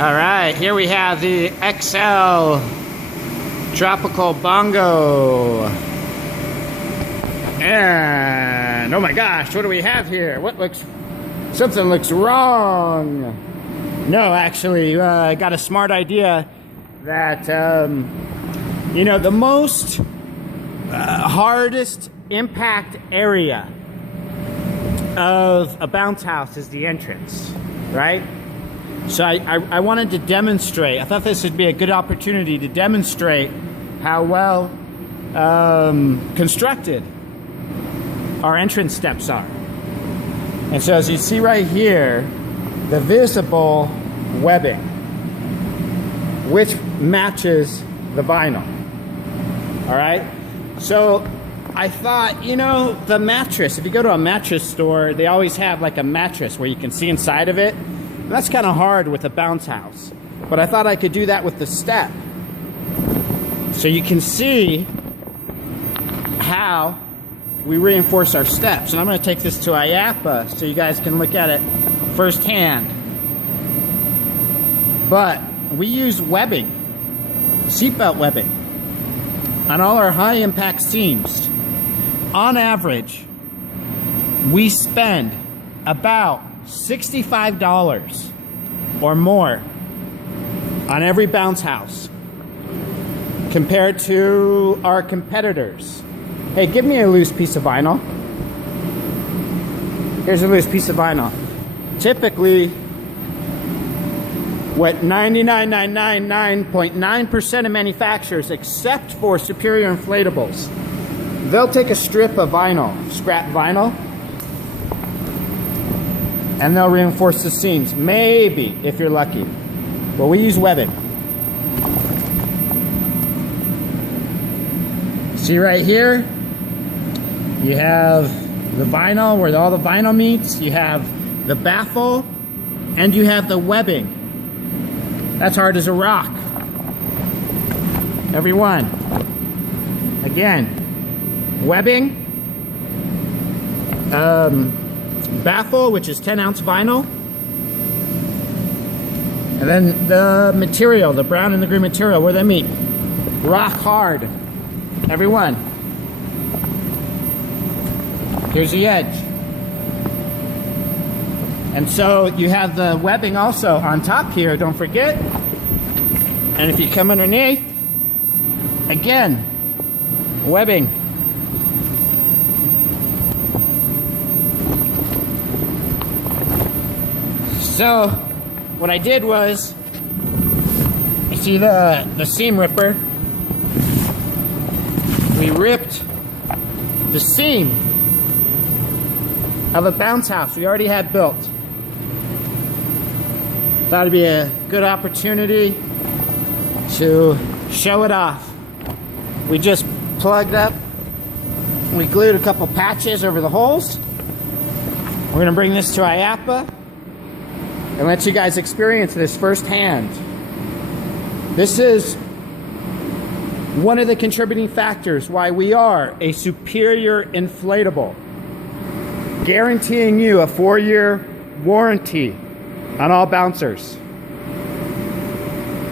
All right, here we have the XL Tropical Bongo. And oh my gosh, what do we have here? Something looks wrong. No, actually, I got a smart idea that, you know, the most hardest impact area of a bounce house is the entrance, right? So I wanted to demonstrate. I thought this would be a good opportunity to demonstrate how well constructed our entrance steps are. And so as you see right here, the visible webbing, which matches the vinyl. All right? So I thought, you know, the mattress, if you go to a mattress store, they always have like a mattress where you can see inside of it. And that's kind of hard with a bounce house. But I thought I could do that with the step. So you can see how we reinforce our steps. And I'm going to take this to IAPA so you guys can look at it firsthand. But we use webbing, seatbelt webbing, on all our high impact seams. On average, we spend about $65 or more on every bounce house compared to our competitors. Hey, give me a loose piece of vinyl. Here's a loose piece of vinyl. Typically, what 99.9% of manufacturers, except for Superior Inflatables, they'll take a strip of vinyl, scrap vinyl, and they'll reinforce the seams. Maybe, if you're lucky. But we use webbing. See right here? You have the vinyl where all the vinyl meets. You have the baffle, and you have the webbing. That's hard as a rock. Every one. Again, webbing, baffle, which is 10-ounce vinyl, and then the material, the brown and the green material, where they meet. Rock hard. Every one. Here's the edge. And so you have the webbing also on top here, don't forget. And if you come underneath, again, webbing. So what I did was, you see the seam ripper, we ripped the seam of a bounce house we already had built. Thought it'd be a good opportunity to show it off. We just plugged up, we glued a couple patches over the holes. We're gonna bring this to IAPA and let you guys experience this firsthand. This is one of the contributing factors why we are a superior inflatable, guaranteeing you a 4-year warranty on all bouncers.